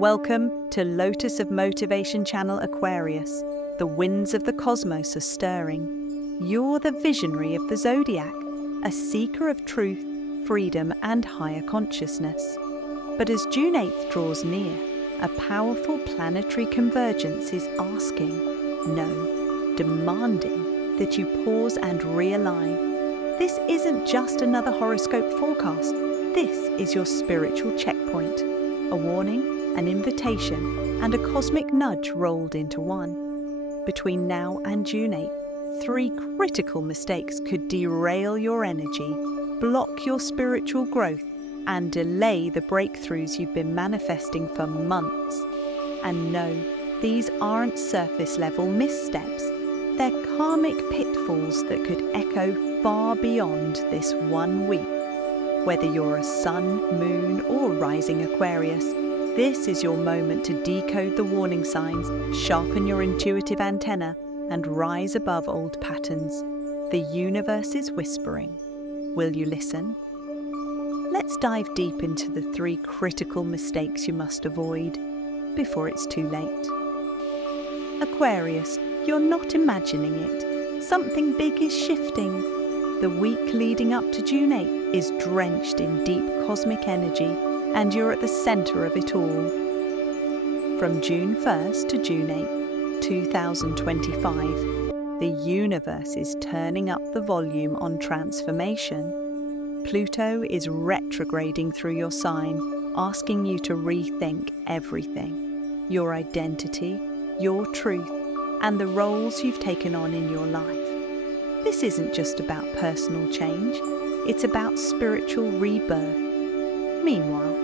Welcome to Lotus of Motivation Channel Aquarius. The winds of the cosmos are stirring. You're the visionary of the zodiac, a seeker of truth, freedom, and higher consciousness. But as June 8th draws near, a powerful planetary convergence is asking, no, demanding that you pause and realign. This isn't just another horoscope forecast. This is your spiritual checkpoint, a warning, an invitation, and a cosmic nudge rolled into one. Between now and June 8th, 3 critical mistakes could derail your energy, block your spiritual growth, and delay the breakthroughs you've been manifesting for months. And no, these aren't surface-level missteps. They're karmic pitfalls that could echo far beyond this 1 week. Whether you're a sun, moon, or rising Aquarius, this is your moment to decode the warning signs, sharpen your intuitive antenna, and rise above old patterns. The universe is whispering. Will you listen? Let's dive deep into the 3 critical mistakes you must avoid before it's too late. Aquarius, you're not imagining it. Something big is shifting. The week leading up to June 8th is drenched in deep cosmic energy, and you're at the center of it all. From June 1st to June 8th, 2025, the universe is turning up the volume on transformation. Pluto is retrograding through your sign, asking you to rethink everything: your identity, your truth, and the roles you've taken on in your life. This isn't just about personal change, it's about spiritual rebirth. Meanwhile,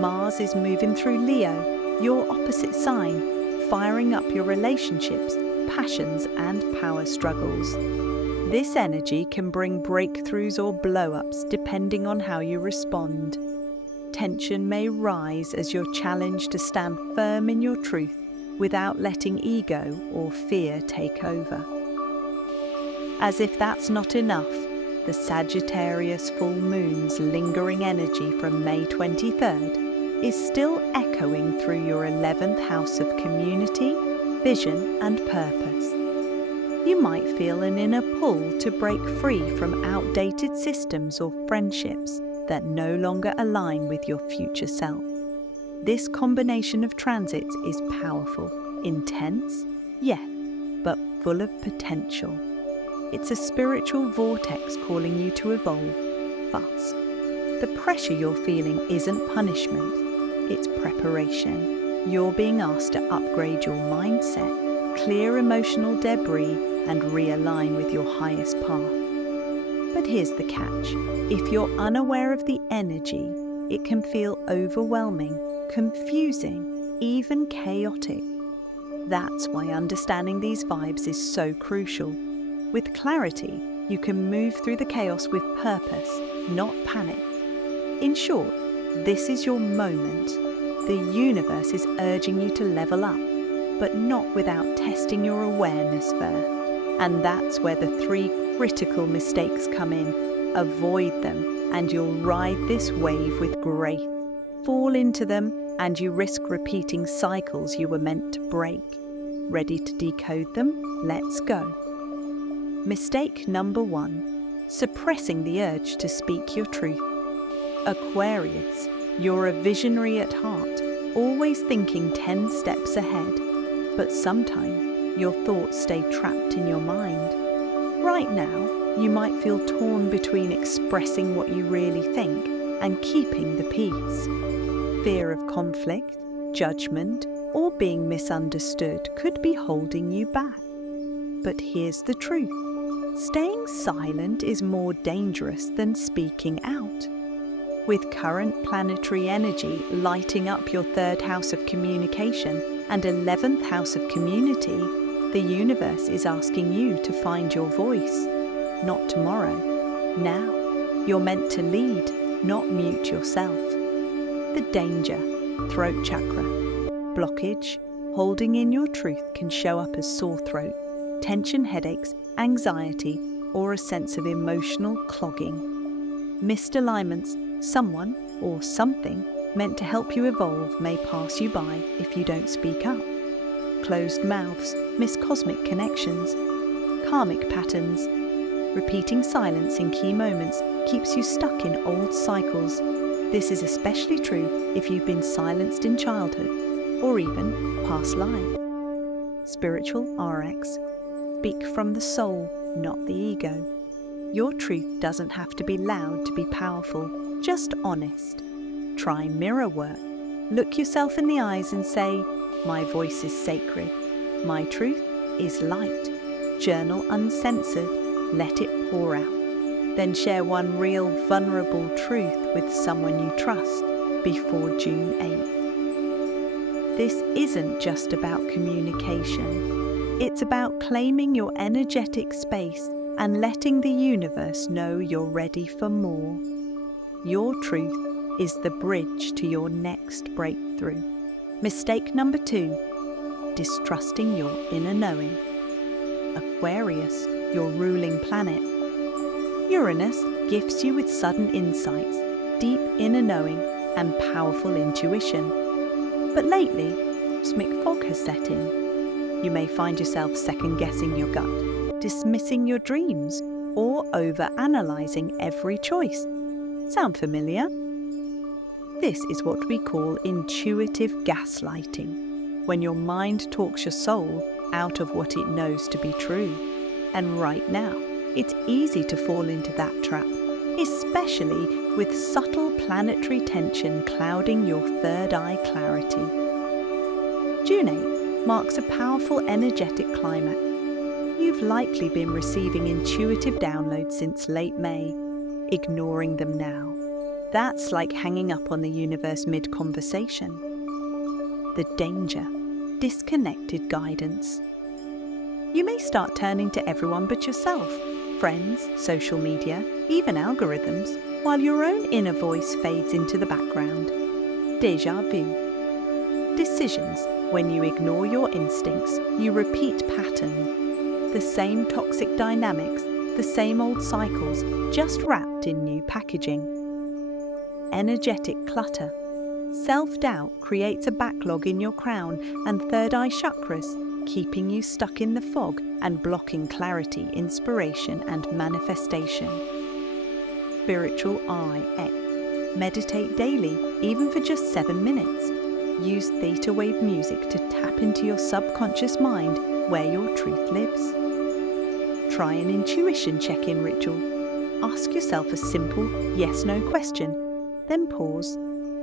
Mars is moving through Leo, your opposite sign, firing up your relationships, passions, and power struggles. This energy can bring breakthroughs or blow-ups depending on how you respond. Tension may rise as you're challenged to stand firm in your truth without letting ego or fear take over. As if that's not enough, the Sagittarius full moon's lingering energy from May 23rd is still echoing through your 11th house of community, vision, and purpose. You might feel an inner pull to break free from outdated systems or friendships that no longer align with your future self. This combination of transits is powerful, intense, yes, but full of potential. It's a spiritual vortex calling you to evolve fast. The pressure you're feeling isn't punishment, it's preparation. You're being asked to upgrade your mindset, clear emotional debris, and realign with your highest path. But here's the catch. If you're unaware of the energy, it can feel overwhelming, confusing, even chaotic. That's why understanding these vibes is so crucial. With clarity, you can move through the chaos with purpose, not panic. In short, this is your moment. The universe is urging you to level up, but not without testing your awareness first. And that's where the 3 critical mistakes come in. Avoid them, and you'll ride this wave with grace. Fall into them, and you risk repeating cycles you were meant to break. Ready to decode them? Let's go. Mistake number 1, suppressing the urge to speak your truth. Aquarius, you're a visionary at heart, always thinking 10 steps ahead, but sometimes your thoughts stay trapped in your mind. Right now, you might feel torn between expressing what you really think and keeping the peace. Fear of conflict, judgment, or being misunderstood could be holding you back. But here's the truth. Staying silent is more dangerous than speaking out. With current planetary energy lighting up your 3rd house of communication and 11th house of community, the universe is asking you to find your voice. Not tomorrow, now. You're meant to lead, not mute yourself. The danger: throat chakra. Blockage, holding in your truth can show up as sore throat, tension headaches, anxiety, or a sense of emotional clogging. Missed alignments, someone or something meant to help you evolve may pass you by if you don't speak up. Closed mouths miss cosmic connections. Karmic patterns. Repeating silence in key moments keeps you stuck in old cycles. This is especially true if you've been silenced in childhood or even past life. Spiritual RX. Speak from the soul, not the ego. Your truth doesn't have to be loud to be powerful, just honest. Try mirror work. Look yourself in the eyes and say, "My voice is sacred. My truth is light." Journal uncensored. Let it pour out. Then share one real vulnerable truth with someone you trust before June 8th. This isn't just about communication. It's about claiming your energetic space and letting the universe know you're ready for more. Your truth is the bridge to your next breakthrough. Mistake number 2, distrusting your inner knowing. Aquarius, your ruling planet. Uranus gifts you with sudden insights, deep inner knowing, and powerful intuition. But lately, cosmic fog has set in. You may find yourself second-guessing your gut, dismissing your dreams, or over-analyzing every choice. Sound familiar? This is what we call intuitive gaslighting, when your mind talks your soul out of what it knows to be true. And right now, it's easy to fall into that trap, especially with subtle planetary tension clouding your third eye clarity. June 8 marks a powerful energetic climax. You've likely been receiving intuitive downloads since late May, ignoring them now. That's like hanging up on the universe mid-conversation. The danger: disconnected guidance. You may start turning to everyone but yourself, friends, social media, even algorithms, while your own inner voice fades into the background. Déjà vu. Decisions: when you ignore your instincts, you repeat patterns. The same toxic dynamics, the same old cycles, just wrapped in new packaging. Energetic clutter. Self-doubt creates a backlog in your crown and third eye chakras, keeping you stuck in the fog and blocking clarity, inspiration, and manifestation. Spiritual IX. Meditate daily, even for just 7 minutes. Use theta wave music to tap into your subconscious mind where your truth lives. Try an intuition check-in ritual. Ask yourself a simple yes-no question, then pause.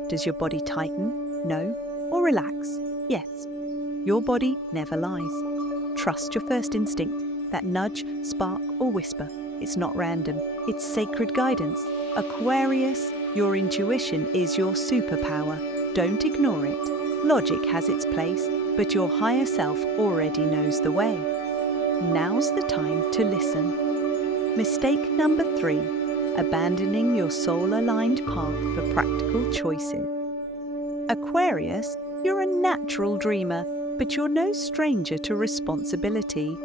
Does your body tighten? No. Or relax? Yes. Your body never lies. Trust your first instinct, that nudge, spark, or whisper. It's not random. It's sacred guidance. Aquarius, your intuition is your superpower. Don't ignore it. Logic has its place, but your higher self already knows the way. Now's the time to listen. Mistake number 3, abandoning your soul-aligned path for practical choices. Aquarius, you're a natural dreamer, but you're no stranger to responsibility.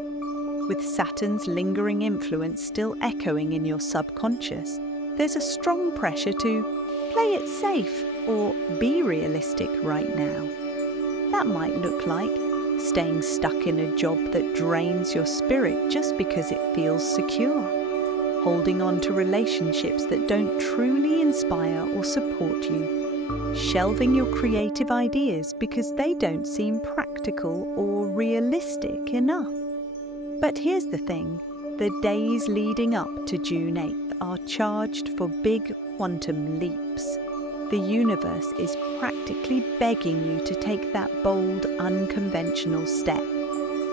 With Saturn's lingering influence still echoing in your subconscious, there's a strong pressure to play it safe or be realistic right now. That might look like staying stuck in a job that drains your spirit just because it feels secure, holding on to relationships that don't truly inspire or support you, shelving your creative ideas because they don't seem practical or realistic enough. But here's the thing, the days leading up to June 8th are charged for big quantum leaps. The universe is practically begging you to take that bold, unconventional step.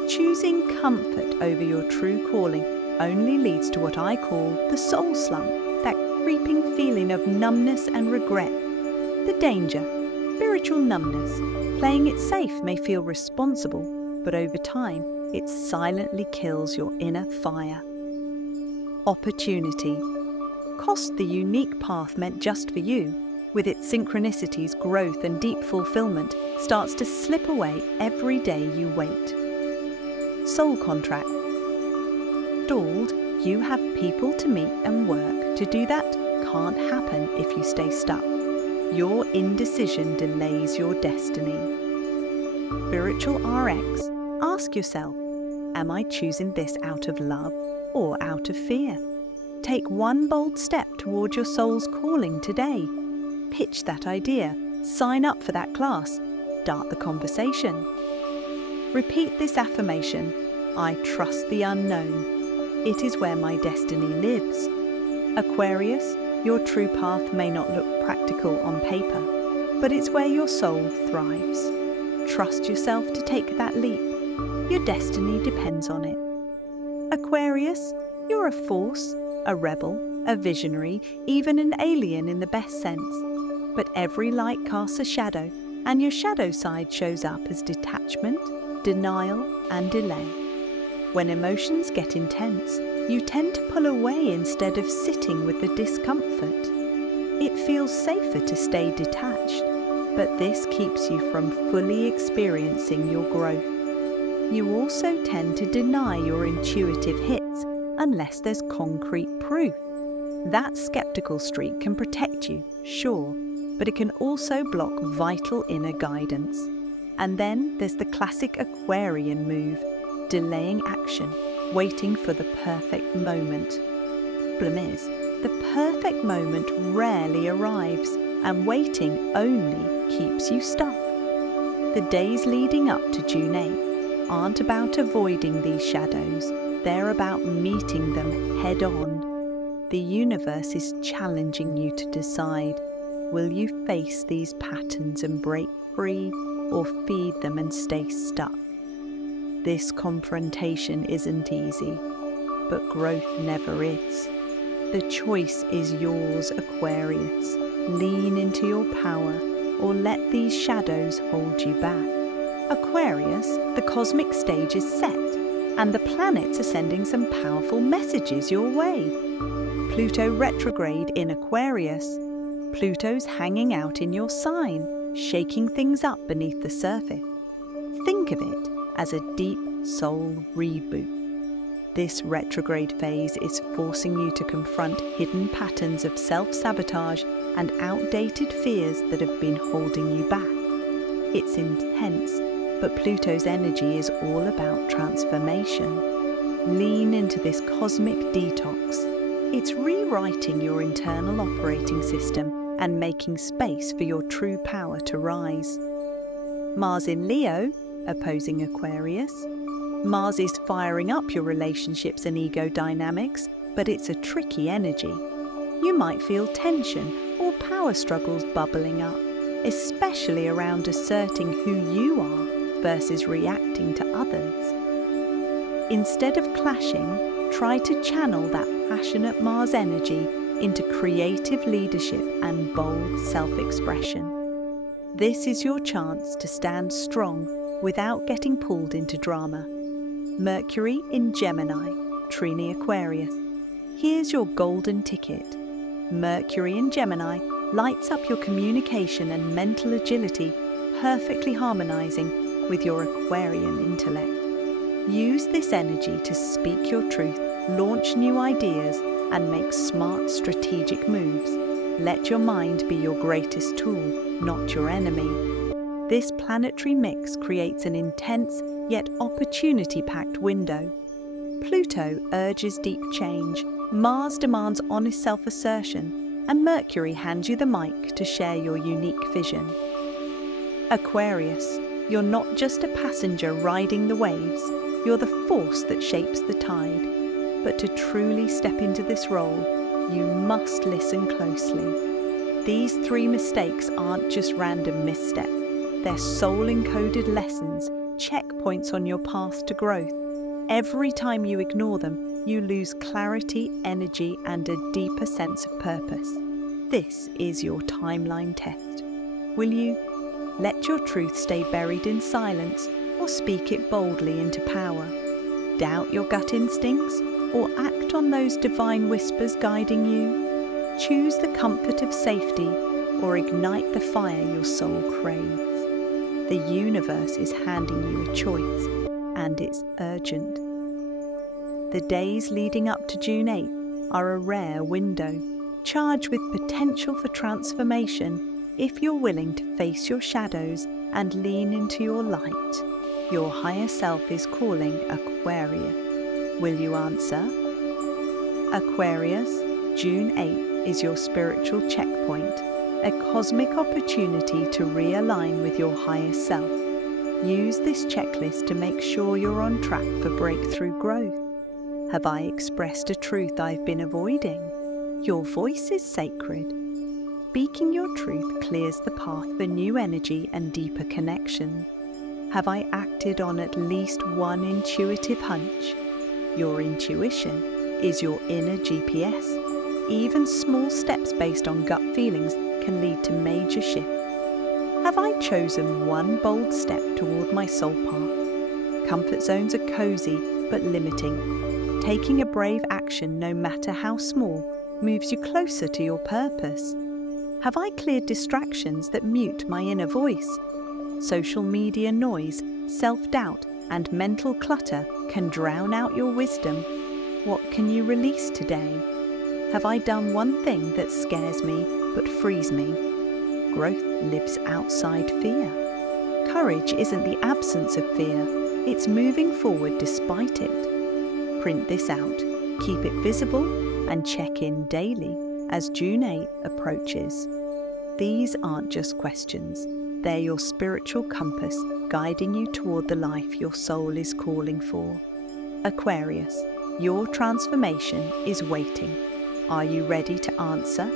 Choosing comfort over your true calling only leads to what I call the soul slump, that creeping feeling of numbness and regret. The danger: spiritual numbness. Playing it safe may feel responsible, but over time, it silently kills your inner fire. Opportunity. Cost: the unique path meant just for you, with its synchronicities, growth, and deep fulfillment, starts to slip away every day you wait. Soul contract. Stalled: you have people to meet and work. To do that can't happen if you stay stuck. Your indecision delays your destiny. Spiritual RX, ask yourself, am I choosing this out of love or out of fear? Take one bold step toward your soul's calling today. Pitch that idea, sign up for that class, start the conversation. Repeat this affirmation, I trust the unknown. It is where my destiny lives. Aquarius, your true path may not look practical on paper, but it's where your soul thrives. Trust yourself to take that leap. Your destiny depends on it. Aquarius, you're a force, a rebel, a visionary, even an alien in the best sense. But every light casts a shadow, and your shadow side shows up as detachment, denial, and delay. When emotions get intense, you tend to pull away instead of sitting with the discomfort. It feels safer to stay detached, but this keeps you from fully experiencing your growth. You also tend to deny your intuitive hits unless there's concrete proof. That skeptical streak can protect you, sure, but it can also block vital inner guidance. And then there's the classic Aquarian move, delaying action, waiting for the perfect moment. Problem is, the perfect moment rarely arrives, and waiting only keeps you stuck. The days leading up to June 8 aren't about avoiding these shadows, they're about meeting them head-on. The universe is challenging you to decide, will you face these patterns and break free, or feed them and stay stuck? This confrontation isn't easy, but growth never is. The choice is yours, Aquarius. Lean into your power, or let these shadows hold you back. Aquarius, the cosmic stage is set, and the planets are sending some powerful messages your way. Pluto retrograde in Aquarius. Pluto's hanging out in your sign, shaking things up beneath the surface. Think of it as a deep soul reboot. This retrograde phase is forcing you to confront hidden patterns of self-sabotage and outdated fears that have been holding you back. It's intense, but Pluto's energy is all about transformation. Lean into this cosmic detox. It's rewriting your internal operating system and making space for your true power to rise. Mars in Leo, opposing Aquarius. Mars is firing up your relationships and ego dynamics, but it's a tricky energy. You might feel tension or power struggles bubbling up, especially around asserting who you are versus reacting to others. Instead of clashing, try to channel that passionate Mars energy into creative leadership and bold self-expression. This is your chance to stand strong without getting pulled into drama. Mercury in Gemini, Trini Aquarius. Here's your golden ticket. Mercury in Gemini lights up your communication and mental agility, perfectly harmonizing with your Aquarian intellect. Use this energy to speak your truth, launch new ideas, and make smart strategic moves. Let your mind be your greatest tool, not your enemy. This planetary mix creates an intense yet opportunity-packed window. Pluto urges deep change, Mars demands honest self-assertion, and Mercury hands you the mic to share your unique vision. Aquarius, you're not just a passenger riding the waves, you're the force that shapes the tide. But to truly step into this role, you must listen closely. These 3 mistakes aren't just random missteps. They're soul-encoded lessons, checkpoints on your path to growth. Every time you ignore them, you lose clarity, energy, and a deeper sense of purpose. This is your timeline test. Will you let your truth stay buried in silence or speak it boldly into power? Doubt your gut instincts or act on those divine whispers guiding you? Choose the comfort of safety or ignite the fire your soul craves. The universe is handing you a choice, and it's urgent. The days leading up to June 8 are a rare window, charged with potential for transformation, If you're willing to face your shadows and lean into your light, your higher self is calling Aquarius. Will you answer? Aquarius, June 8th is your spiritual checkpoint, a cosmic opportunity to realign with your higher self. Use this checklist to make sure you're on track for breakthrough growth. Have I expressed a truth I've been avoiding? Your voice is sacred. Speaking your truth clears the path for new energy and deeper connection. Have I acted on at least one intuitive hunch? Your intuition is your inner GPS. Even small steps based on gut feelings can lead to major shifts. Have I chosen one bold step toward my soul path? Comfort zones are cozy but limiting. Taking a brave action, no matter how small, moves you closer to your purpose. Have I cleared distractions that mute my inner voice? Social media noise, self-doubt, and mental clutter can drown out your wisdom. What can you release today? Have I done one thing that scares me but frees me? Growth lives outside fear. Courage isn't the absence of fear, it's moving forward despite it. Print this out, keep it visible, and check in daily as June 8th approaches. These aren't just questions, they're your spiritual compass guiding you toward the life your soul is calling for. Aquarius, your transformation is waiting. Are you ready to answer?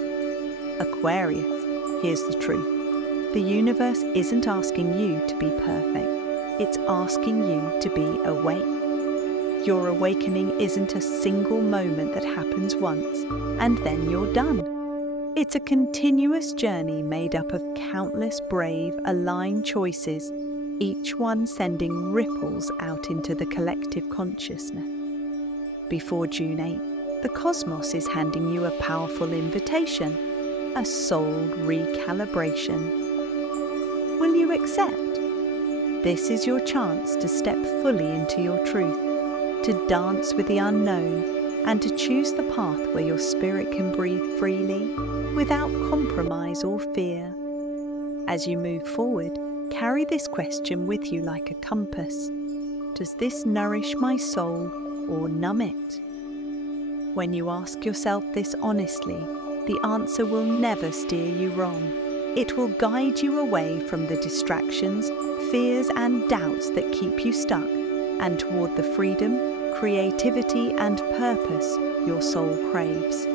Aquarius, here's the truth. The universe isn't asking you to be perfect. It's asking you to be awake. Your awakening isn't a single moment that happens once and then you're done. It's a continuous journey made up of countless brave, aligned choices, each one sending ripples out into the collective consciousness. Before June 8th, the cosmos is handing you a powerful invitation, a soul recalibration. Will you accept? This is your chance to step fully into your truth, to dance with the unknown, and to choose the path where your spirit can breathe freely, without compromise or fear. As you move forward, carry this question with you like a compass. Does this nourish my soul or numb it? When you ask yourself this honestly, the answer will never steer you wrong. It will guide you away from the distractions, fears, and doubts that keep you stuck, and toward the freedom, creativity, and purpose your soul craves.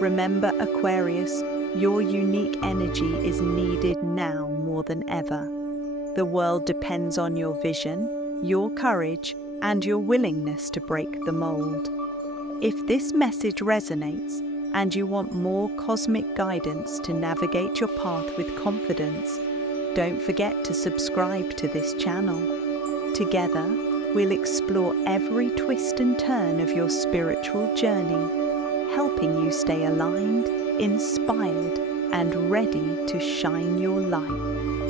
Remember, Aquarius, your unique energy is needed now more than ever. The world depends on your vision, your courage, and your willingness to break the mold. If this message resonates, and you want more cosmic guidance to navigate your path with confidence, don't forget to subscribe to this channel. Together, we'll explore every twist and turn of your spiritual journey, helping you stay aligned, inspired, and ready to shine your light.